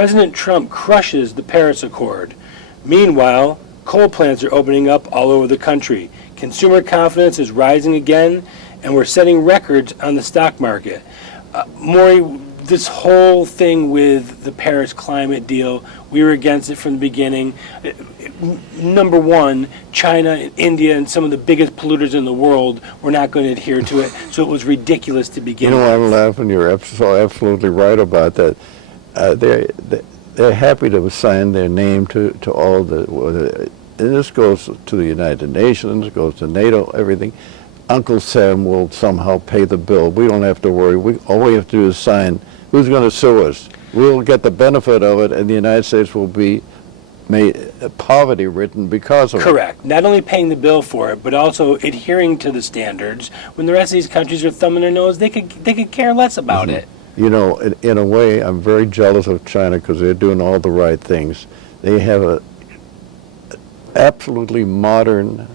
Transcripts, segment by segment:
President Trump crushes the Paris Accord. Meanwhile, coal plants are opening up all over the country. Consumer confidence is rising again, and we're setting records on the stock market. Maury, this whole thing with the Paris climate deal, we were against it from the beginning. Number one, China and India and some of the biggest polluters in the world were not going to adhere to it, so it was ridiculous to begin with. I'm laughing. You're absolutely right about that. They're happy to sign their name to all the, and this goes to the United Nations, it goes to NATO, everything. Uncle Sam will somehow pay the bill. We don't have to worry. All we have to do is sign. Who's going to sue us? We'll get the benefit of it, and the United States will be made poverty-ridden because of it. Correct. Not only paying the bill for it, but also adhering to the standards. When the rest of these countries are thumbing their nose, they could care less about it. In a way, I'm very jealous of China because they're doing all the right things. They have a absolutely modern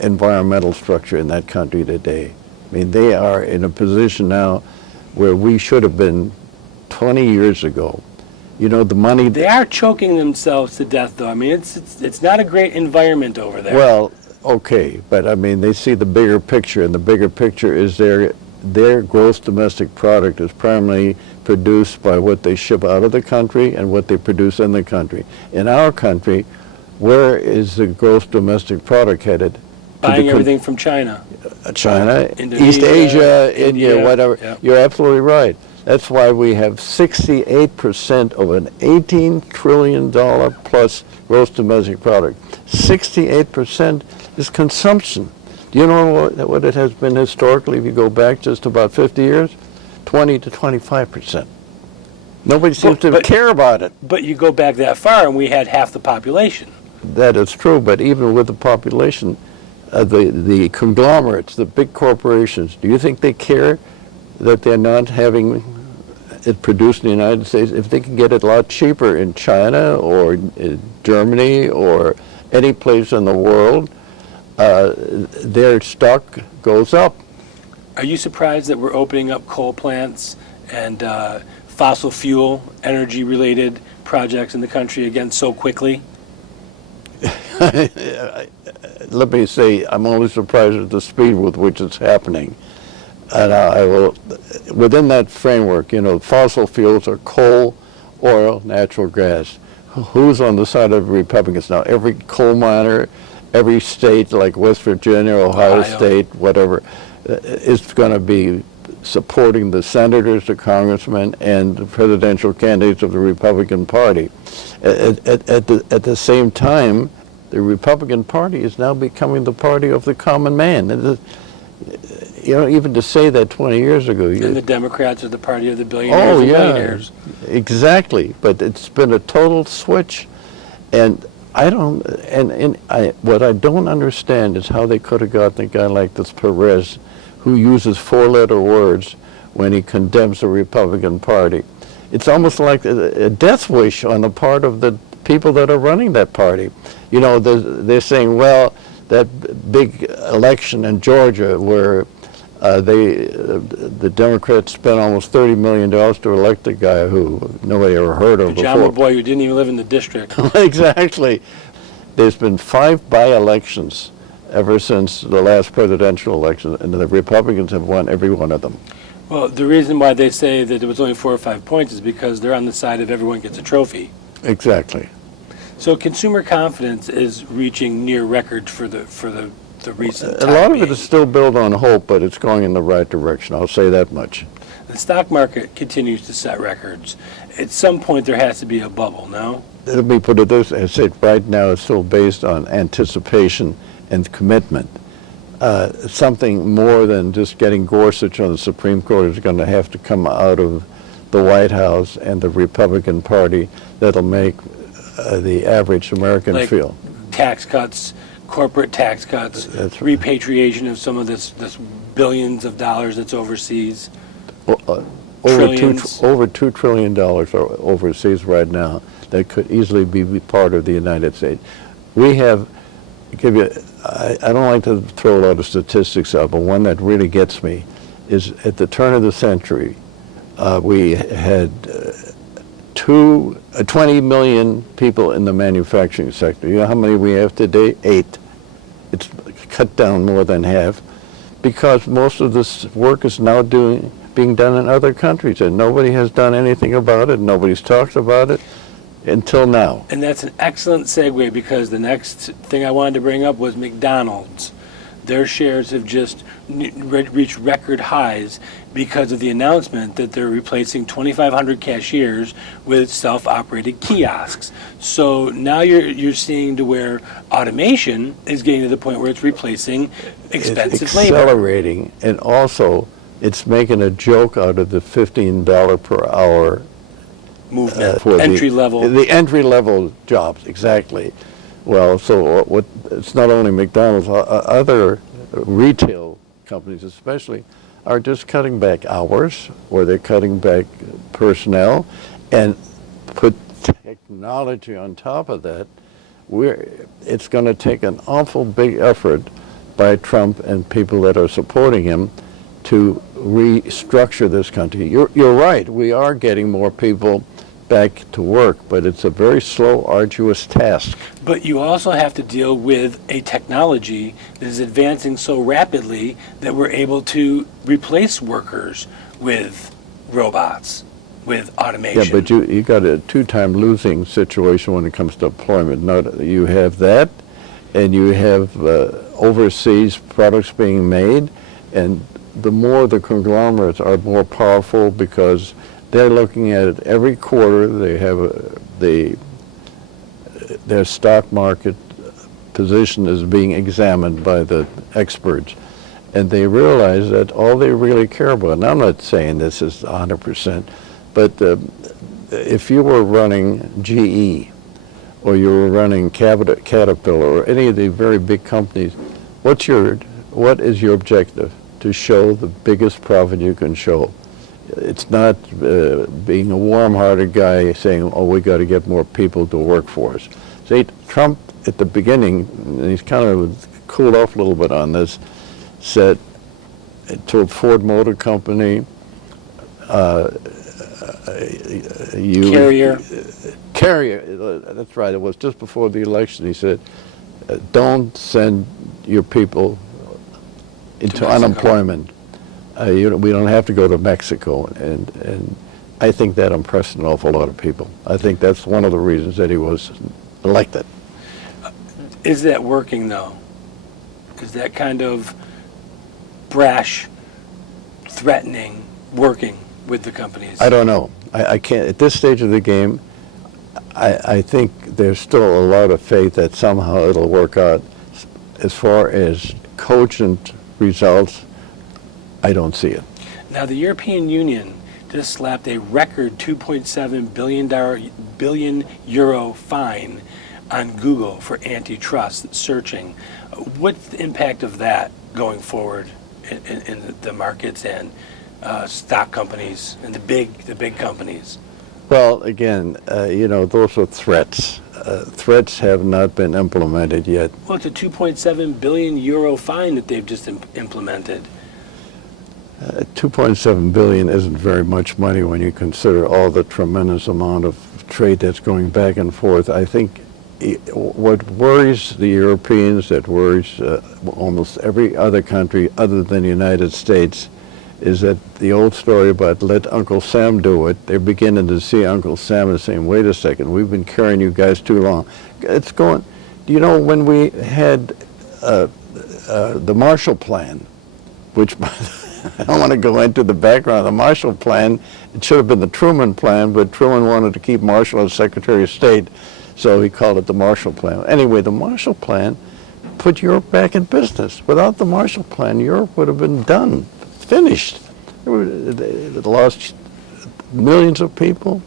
environmental structure in that country today. I mean, they are in a position now where we should have been 20 years ago. The money... They are choking themselves to death, though. I mean, it's not a great environment over there. Well, okay, but I mean, they see the bigger picture, and the bigger picture is their gross domestic product is primarily produced by what they ship out of the country and what they produce in the country. In our country, where is the gross domestic product headed? Buying everything from China. China, Indonesia, East Asia, India, whatever. Yep. You're absolutely right. That's why we have 68% of an $18 trillion plus gross domestic product. 68% is consumption. Do you know what it has been historically if you go back just about 50 years? 20 to 25%. Nobody seems to care about it. But you go back that far and we had half the population. That is true, but even with the population, the conglomerates, the big corporations, do you think they care that they're not having it produced in the United States? If they can get it a lot cheaper in China or in Germany or any place in the world, their stock goes up. Are you surprised that we're opening up coal plants and fossil fuel, energy-related projects in the country again so quickly? Let me say, I'm only surprised at the speed with which it's happening. And I will, within that framework, fossil fuels are coal, oil, natural gas. Who's on the side of the Republicans now? Every coal miner, every state like West Virginia, Ohio State, whatever, is going to be supporting the senators, the congressmen, and the presidential candidates of the Republican Party. At the same time, the Republican Party is now becoming the party of the common man. Even to say that 20 years ago. And the Democrats are the party of the billionaires and millionaires. Exactly. But it's been a total switch. And what I don't understand is how they could have gotten a guy like this Perez, who uses four-letter words when he condemns the Republican Party. It's almost like a death wish on the part of the people that are running that party. They're saying, well, that big election in Georgia where the Democrats spent almost $30 million to elect a guy who nobody ever heard of before. Pajama boy who didn't even live in the district. Exactly. There's been 5 by-elections ever since the last presidential election, and the Republicans have won every one of them. Well, the reason why they say that it was only 4 or 5 points is because they're on the side of everyone gets a trophy. Exactly. So consumer confidence is reaching near records for the recent time. A lot of it is still built on hope, but it's going in the right direction. I'll say that much. The stock market continues to set records. At some point, there has to be a bubble, no? Let me put it this way. I say right now it's still based on anticipation and commitment. Something more than just getting Gorsuch on the Supreme Court is going to have to come out of the White House and the Republican Party that'll make the average American feel. Tax cuts, corporate tax cuts, repatriation of some of this billions of dollars that's overseas. Over $2 trillion are overseas right now that could easily be part of the United States. We have, I don't like to throw a lot of statistics out, but one that really gets me is at the turn of the century, we had 20 million people in the manufacturing sector. You know how many we have today? 8. It's cut down more than half because most of this work is now being done in other countries, and nobody has done anything about it. Nobody's talked about it until now. And that's an excellent segue, because the next thing I wanted to bring up was McDonald's. Their shares have just reached record highs because of the announcement that they're replacing 2,500 cashiers with self-operated kiosks. So now you're seeing to where automation is getting to the point where it's replacing expensive It's labor. accelerating, and also it's making a joke out of the $15 per hour Movement, for entry level. The entry level jobs, exactly. Well, so it's not only McDonald's, other retail companies especially are just cutting back hours, or they're cutting back personnel, and put technology on top of that. It's going to take an awful big effort by Trump and people that are supporting him to restructure this country. You're right, we are getting more people back to work, but it's a very slow, arduous task. But you also have to deal with a technology that is advancing so rapidly that we're able to replace workers with robots, with automation. Yeah, but you got a two-time losing situation when it comes to employment. Now, you have that, and you have overseas products being made, and the more the conglomerates are more powerful because they're looking at it every quarter. They have their stock market position is being examined by the experts, and they realize that all they really care about, and I'm not saying this is 100%, but if you were running GE or you were running Caterpillar or any of the very big companies, what is your objective? To show the biggest profit you can show. It's not being a warm-hearted guy saying, oh, we got to get more people to work for us. See, Trump at the beginning, and he's kind of cooled off a little bit on this, said, told Ford Motor Company, Carrier, that's right, it was just before the election, he said, don't send your people into unemployment. We don't have to go to Mexico, and I think that impressed an awful lot of people. I think that's one of the reasons that he was elected. Is that working, though? Is that kind of brash, threatening, working with the companies? I don't know. I can't, at this stage of the game, I think there's still a lot of faith that somehow it'll work out. As far as cogent results, I don't see it. Now, the European Union just slapped a record $2.7 billion euro fine on Google for antitrust searching. What's the impact of that going forward in the markets and stock companies and the big companies? Well, again, those are threats. Threats have not been implemented yet. Well, it's a 2.7 billion euro fine that they've just implemented. 2.7 billion isn't very much money when you consider all the tremendous amount of trade that's going back and forth. I think what worries the Europeans, that worries almost every other country other than the United States, is that the old story about let Uncle Sam do it. They're beginning to see Uncle Sam and saying, wait a second, we've been carrying you guys too long. It's going, when we had the Marshall Plan, which I don't want to go into the background of the Marshall Plan. It should have been the Truman Plan, but Truman wanted to keep Marshall as Secretary of State, so he called it the Marshall Plan. Anyway, the Marshall Plan put Europe back in business. Without the Marshall Plan, Europe would have been done, finished. They lost millions of people.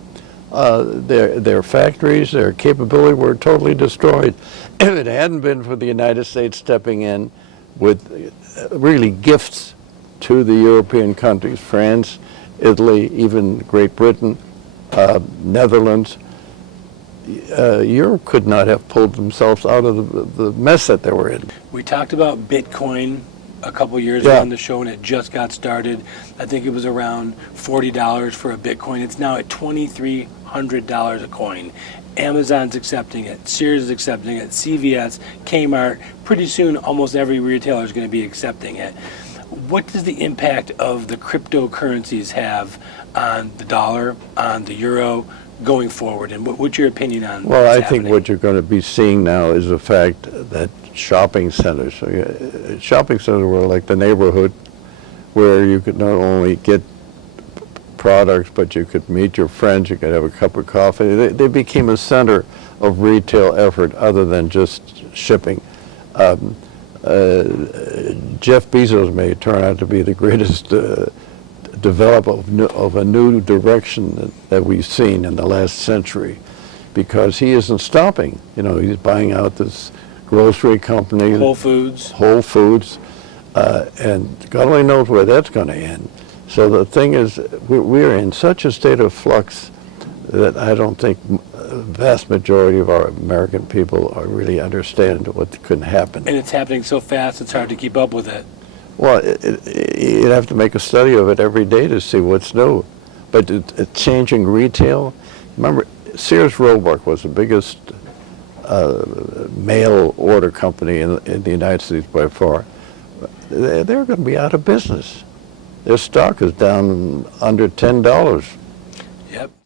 Their factories, their capability were totally destroyed. If it hadn't been for the United States stepping in with really gifts to the European countries, France, Italy, even Great Britain, Netherlands, Europe could not have pulled themselves out of the mess that they were in. We talked about Bitcoin a couple years ago on the show, and it just got started. I think it was around $40 for a Bitcoin. It's now at $2,300 $100 a coin. Amazon's accepting it, Sears is accepting it, CVS, Kmart. Pretty soon, almost every retailer is going to be accepting it. What does the impact of the cryptocurrencies have on the dollar, on the euro, going forward? And what's your opinion on Well, what's I think happening? what you're going to be seeing now is the fact that shopping centers were like the neighborhood where you could not only get products, but you could meet your friends, you could have a cup of coffee. They became a center of retail effort other than just shipping. Jeff Bezos may turn out to be the greatest developer of a new direction that we've seen in the last century, because he isn't stopping. You know, he's buying out this grocery company, Whole Foods. and God only knows where that's going to end. So the thing is, we're in such a state of flux that I don't think a vast majority of our American people are really understand what could happen. And it's happening so fast, it's hard to keep up with it. Well, you'd have to make a study of it every day to see what's new. But changing retail, remember, Sears Roebuck was the biggest mail order company in the United States by far. They're going to be out of business. Their stock is down under $10. Yep.